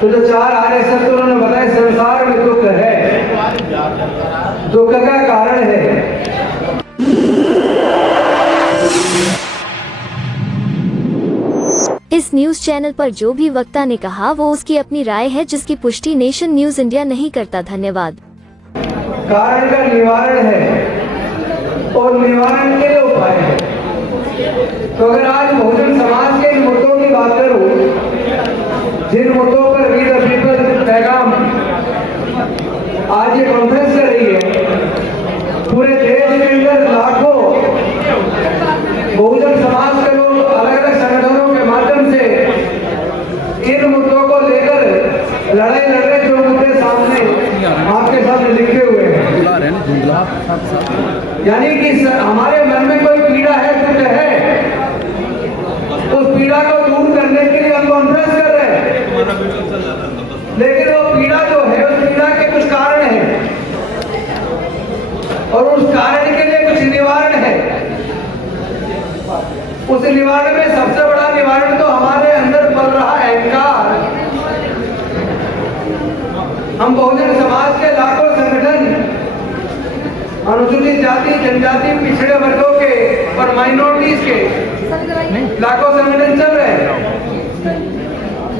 तो जो चार आर्य सत्य उन्होंने बताया, संसार में दुख है, दुख का कारण है। इस न्यूज चैनल पर जो भी वक्ता ने कहा वो उसकी अपनी राय है, जिसकी पुष्टि नेशन न्यूज इंडिया नहीं करता। धन्यवाद। कारण का निवारण है और निवारण के लिए उपाय है। तो अगर आज बहुजन समाज के इन मुद्दों की बात करूं, जिन मुद्दों पर वी द पीपल पैगाम आज ये कॉन्फ्रेंस कर रही है, पूरे देश के अंदर लाखों बहुजन समाज के लोग अलग अलग संगठनों के माध्यम से इन मुद्दों को लेकर लड़ाई लड़ रहे, जो मुद्दे सामने आपके सामने लिखे हुए हैं। यानी कि हमारे मन में कोई पीड़ा है, दुख है, उस पीड़ा को दूर करने के लिए हम कॉन्फ्रेंस कर रहे हैं। लेकिन वो पीड़ा जो है, उस पीड़ा के कुछ कारण हैं और उस कारण के लिए कुछ निवारण है। उस निवारण में सबसे बड़ा निवारण तो हमारे अंदर पल रहा अहंकार। हम बहुजन समाज के लाखों संगठन, अनुसूचित जाति, जनजाति, पिछड़े वर्गों के और माइनॉरिटीज के लाखों संगठन चल रहे हैं,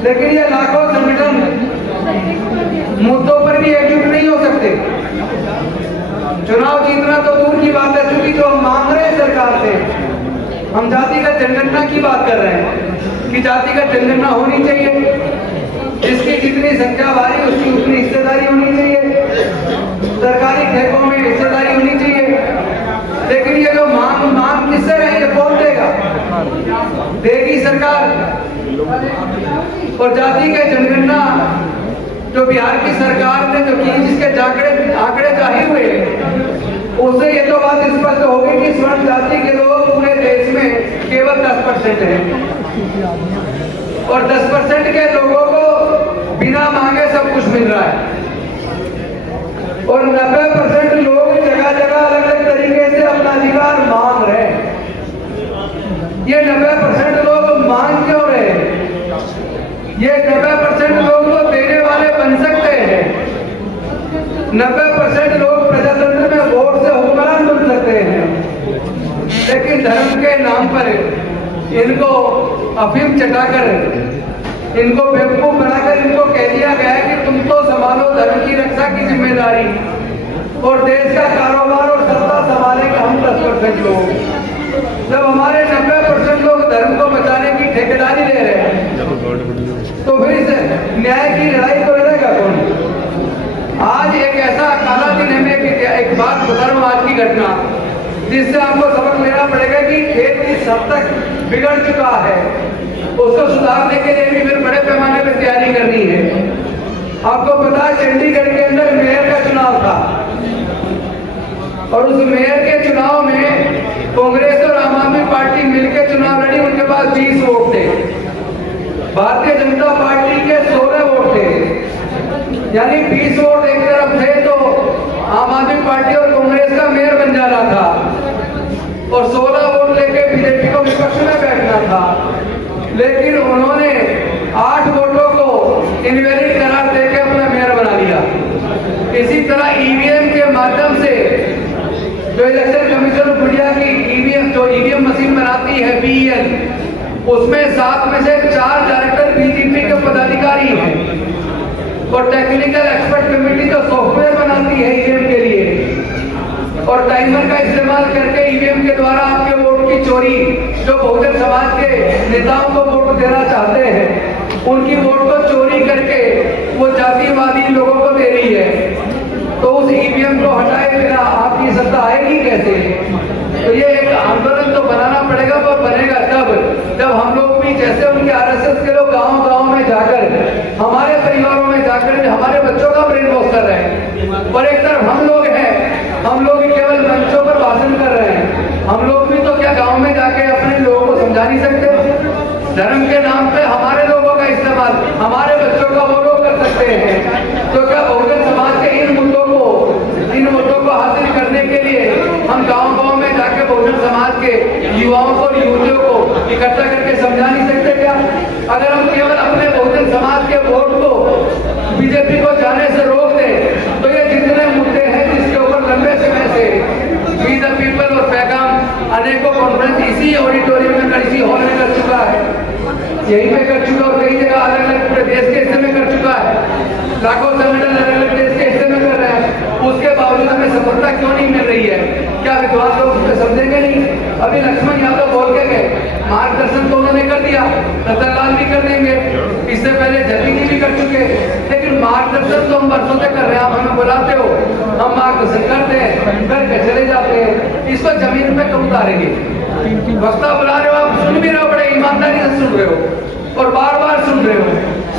लेकिन ये लाखों संगठन मुद्दों पर भी एकजुट नहीं हो सकते। चुनाव जीतना तो दूर की बात है, चूंकि जो हम मांग रहे हैं सरकार से, हम जातिगत जनगणना की बात कर रहे हैं कि जातिगत जनगणना होनी चाहिए, जिसकी जितनी संख्या भारी उसकी उतनी हिस्सेदारी होनी चाहिए, सरकारी ठेकों में हिस्सेदारी होनी चाहिए। लेकिन ये जो मांग किससे रहेंगे, कौन देगा? देगी सरकार। और जाति के जनगणना जो बिहार की सरकार ने जो की, जिसके आंकड़े जाहिर हुए, उससे ये तो बात स्पष्ट होगी कि स्वर्ण जाति के लोग पूरे देश में केवल 10% हैं और 10% के लोगों को बिना मांगे सब कुछ मिल रहा है और 90% लोग जगह जगह अलग अलग तरीके से अपना अधिकार मांग रहे हैं। ये 90% लोग मांग क्यों रहे? ये 90% लोग तो देने वाले बन सकते हैं। 90% लोग प्रजातंत्र में वोट से हुक्मरान बन सकते हैं, लेकिन धर्म के नाम पर इनको अफीम चटाकर, इनको बेवकूफ बनाकर इनको कह दिया गया है कि तुम तो संभालो धर्म की रक्षा की जिम्मेदारी और देश का कारोबार और सत्ता संभालेंगे हम 10% लोग। जब हमारे 90% लोग धर्म को बचाने की ठेकेदारी ले रहे हैं, तो फिर इस न्याय की लड़ाई को लड़ेगा कौन? आज एक ऐसा काला दिन है, मैं एक बात बता रहा हूँ, आज की घटना, जिससे आपको सबक लेना पड़ेगा कि खेत किस हद तक बिगड़ चुका है, उसको सुधारने के लिए भी फिर बड़े पैमाने पर तैयारी करनी है। आपको पता है चंडीगढ़ के अंदर मेयर का चुनाव था और उस मेयर के चुनाव में कांग्रेस और आम आदमी पार्टी मिलकर चुनाव लड़ी। उनके पास 20 वोट थे, भारतीय जनता पार्टी के 16 वोट थे, यानी 20 वोट एक तरफ थे तो आम आदमी पार्टी और कांग्रेस का मेयर बन जाना था और 16 वोट लेके बीजेपी को विपक्ष में बैठना था। लेकिन उन्होंने 8 वोटों को इनवैलिड करार देकर अपना मेयर बना लिया। इसी तरह ईवीएम के माध्यम से जो इलेक्शन कमीशन ऑफ इंडिया की ईवीएम जो ईवीएम मशीन बनाती है बीईएल, उसमें 7 में से 4 डायरेक्टर बीजेपी के पदाधिकारी हैं और टेक्निकल एक्सपर्ट कमेटी जो सॉफ्टवेयर बनाती है ईवीएम के लिए और टाइमर का इस्तेमाल करके ईवीएम के द्वारा आपके वोट की चोरी, जो बहुजन समाज के नेताओं को वोट देना चाहते हैं, उनकी वोट को चोरी करके वो जातिवादी लोगों को दे रही है। तो उस ईवीएम को हटाए बिना आपकी सत्ता आएगी कैसे? तो ये एक आंदोलन तो बनाना पड़ेगा, पर बनेगा तब जब हम लोग भी जैसे उनके आरएसएस के लोग गांव-गांव में जाकर, हमारे परिवारों में जाकर हमारे बच्चों का ब्रेन वॉश कर रहे हैं, और एक तरफ हम लोग हैं, हम लोग केवल मंचों पर भाषण कर रहे हैं। हम लोग भी तो क्या गांव में जाके अपने लोगों को समझा नहीं सकते? धर्म के नाम पे हमारे लोगों का इस्तेमाल हमारे बच्चों का वो लोग कर सकते हैं। तो क्या बहुजन समाज के इन मुद्दों को हासिल करने के लिए हम गांव-गांव में जाके बहुजन समाज के युवाओं को, युवतियों को इकट्ठा करके समझा नहीं सकते क्या? अगर हम केवल अपने बहुजन समाज के वोट को अनेकों कॉन्फ्रेंस इसी ऑडिटोरियम में इसी हॉल में कर चुका है, यहीं पे कर चुका और कई जगह अलग अलग पूरे देश के हिस्से में कर चुका है। लाखों संगठन अलग अलग देश के हिस्से में कर रहे हैं, उसके बावजूद हमें सफलता क्यों नहीं मिल रही है? क्या विद्वान लोग उसको समझेंगे नहीं? अभी लक्ष्मण यादव बोल के गए, मार्गदर्शन तो उन्होंने कर दिया, रतन लाल भी कर देंगे, इससे पहले जति जी भी कर चुके, लेकिन मार्गदर्शन तो हम वर्षों से कर रहे हैं। आप हमें बुलाते हो, हम मार्गदर्शन करते हैं, करके चले जाते हैं, इसको जमीन पे कब उतारेंगे? वक्ता बुला रहे हो, आप सुन भी रहे हो, बड़े ईमानदारी से सुन रहे हो और बार बार सुन रहे हो,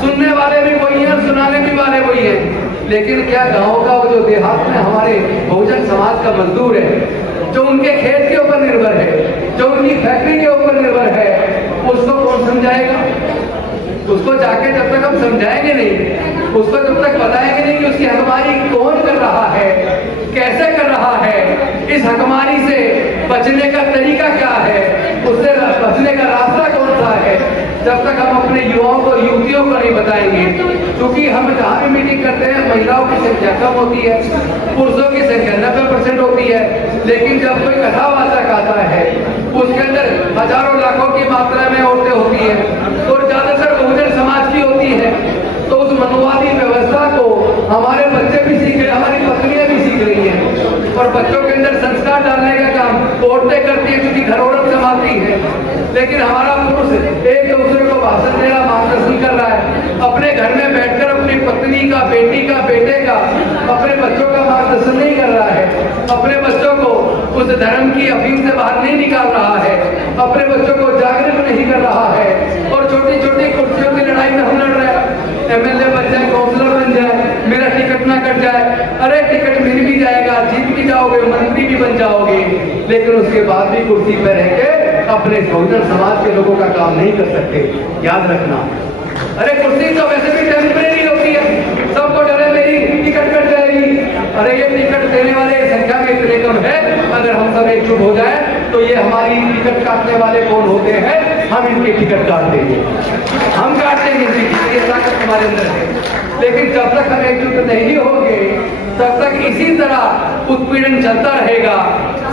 सुनने वाले भी वही हैं, सुनाने भी वाले वही हैं। लेकिन क्या गांव का जो देहात में हमारे बहुजन समाज का मजदूर है, जो उनके खेत के ऊपर निर्भर है, जो उनकी फैक्ट्री के ऊपर निर्भर है, उसको कौन समझाएगा? उसको जाके जब तक हम समझाएंगे नहीं, उसको जब तक बताएंगे नहीं कि उसकी हकमारी कौन कर रहा है, कैसे कर रहा है, इस हकमारी से बचने का तरीका क्या है, उससे बचने का रास्ता कौन सा है, जब तक हम अपने युवाओं को युवतियों को नहीं बताएंगे। क्योंकि हम जहाँ भी मीटिंग करते हैं महिलाओं की संख्या कम होती है, पुरुषों की संख्या 90% होती है, लेकिन जब कोई कथावाचक आता है उसके अंदर हजारों लाखों की मात्रा में औरतें होती हैं और ज्यादातर बहुजन समाज की होती है। तो उस मनुवादी व्यवस्था को हमारे बच्चे भी सीख रहे, हमारी पत्नियां भी सीख रही हैं और बच्चों के अंदर संस्कार डालने का काम औरतें करती है, क्योंकि घर औरत संभालती है। लेकिन हमारा पुरुष एक दूसरे को भाषण दे रहा, मार्गदर्शन कर रहा है, अपने घर में बैठकर अपनी पत्नी का, बेटी का, बेटे का, अपने बच्चों का मार्गदर्शन नहीं कर रहा है, अपने बच्चों को उस धर्म की अफीम से बाहर नहीं निकाल रहा है, अपने बच्चों को जागरूक नहीं कर रहा है और छोटी छोटी कुर्सियों की लड़ाई में हम लड़ रहे हैं। एमएलए बन जाए, काउंसलर बन जाए, मेरा टिकट ना कट जाए, अरे टिकट मिल भी जाएगा, जीत भी जाओगे, मंत्री भी बन जाओगे, लेकिन उसके बाद भी कुर्सी पर रह के अपने बहुजन समाज के लोगों का काम नहीं कर सकते। याद रखना, अरे कुर्सी तो वैसे भी टेम्परेरी होती है, सबको डर है मेरी टिकट कट जाएगी, अरे ये टिकट देने वाले संख्या में इतने कम है, अगर हम सब एकजुट हो जाए तो ये हमारी टिकट काटने वाले कौन होते हैं, हम इनके टिकट काट देंगे, हम काट देंगे, ये ताकत हमारे अंदर है। लेकिन जब तक हम एकजुट नहीं होंगे तब तक इसी तरह उत्पीड़न चलता रहेगा।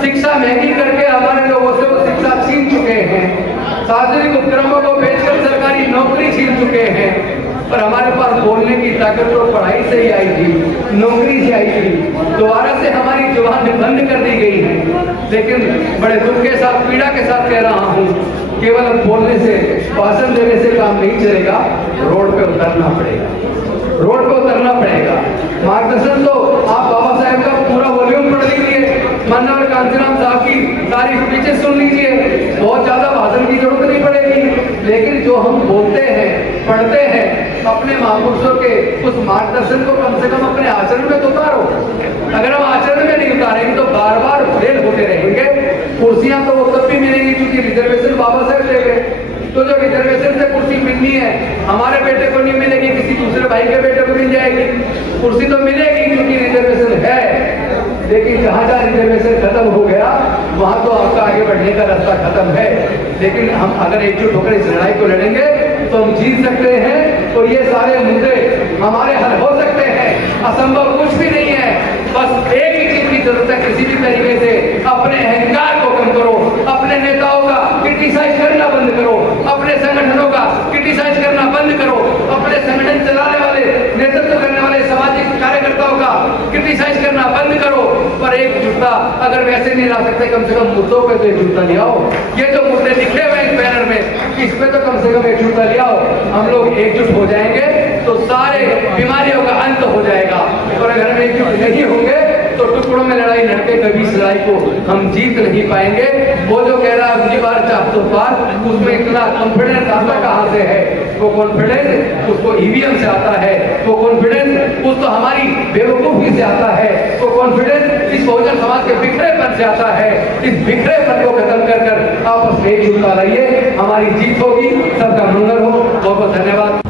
शिक्षा महंगी करके हमारे लोगों से वो शिक्षा छीन चुके हैं, सार्वजनिक उपक्रमों को बेचकर सरकारी नौकरी छीन चुके हैं, पर हमारे पास बोलने की ताकत तो पढ़ाई से ही आई थी, नौकरी से आई थी, दोबारा से हमारी जुबान बंद कर दी गई है। लेकिन बड़े दुख के साथ, पीड़ा के साथ कह रहा हूँ, केवल बोलने से, भाषण देने से काम नहीं चलेगा, रोड पे उतरना पड़ेगा, रोड पे उतरना पड़ेगा। मार्गदर्शन तो आप बाबा साहेब का पूरा वॉल्यूम पढ़ लीजिए, मन्ना और कांचीराम साहब की सारी स्पीचेस सुन लीजिए, बहुत ज्यादा भाषण की जरूरत नहीं पड़ेगी। लेकिन जो हम बोलते हैं, पढ़ते हैं, अपने महापुरुषों के उस मार्गदर्शन को कम से कम अपने आचरण में तो उतारो। अगर हम आचरण में नहीं उतारेंगे तो बार बार फेल होते रहेंगे। कुर्सियां तो वो तब भी मिलेंगी क्योंकि रिजर्वेशन बाबा साहेब दे गए, तो जो रिजर्वेशन से कुर्सी मिलनी है हमारे बेटे को नहीं मिलेगी, किसी दूसरे भाई के बेटे को मिल जाएगी। कुर्सी तो मिलेगी क्योंकि रिजर्वेशन है, लेकिन जहाँ जहाँ रिजर्वेशन खत्म हो गया वहाँ तो आपका आगे बढ़ने का रास्ता खत्म है। लेकिन हम अगर एकजुट होकर इस लड़ाई को लड़ेंगे तो हम जीत सकते हैं और ये सारे मुद्दे हमारे हल हो सकते हैं। असंभव कुछ भी नहीं है, बस एक ही चीज की जरूरत है, किसी भी तरीके से अपने अहंकार को कम करो, अपने नेताओं का क्रिटिसाइज करना बंद करो, अपने संगठनों का क्रिटिसाइज करना बंद करो, अपने संगठन चलाने वाले, नेतृत्व करने वाले सामाजिक कार्यकर्ताओं का क्रिटिसाइज करना बंद करो। पर एकजुटता अगर वैसे नहीं ला सकते, कम से कम मुद्दों पे तो एकजुटता ले आओ। ये जो मुद्दे लिखे हुए हैं बैनर में, इस पे तो कम से कम एकजुटता ले आओ। हम लोग एकजुट हो जाएंगे तो सारे बीमारियों का अंत हो जाएगा, और अगर हम एकजुट नहीं होंगे तो टुकड़ों में लड़ाई लड़के कभी इस लड़ाई को हम जीत नहीं पाएंगे। वो जो कह रहा है बार चाहते पार, उसमें इतना कॉन्फिडेंस आता कहाँ से है? वो कॉन्फिडेंस उसको ईवीएम से आता है, वो कॉन्फिडेंस उसको हमारी बेवकूफी से आता है, वो कॉन्फिडेंस इस बहुजन समाज के बिखरेपन से आता है। इस बिखरेपन को खत्म कर आपस में एकजुटता रहिए, हमारी जीत होगी। सबका मंगल हो। बहुत बहुत धन्यवाद।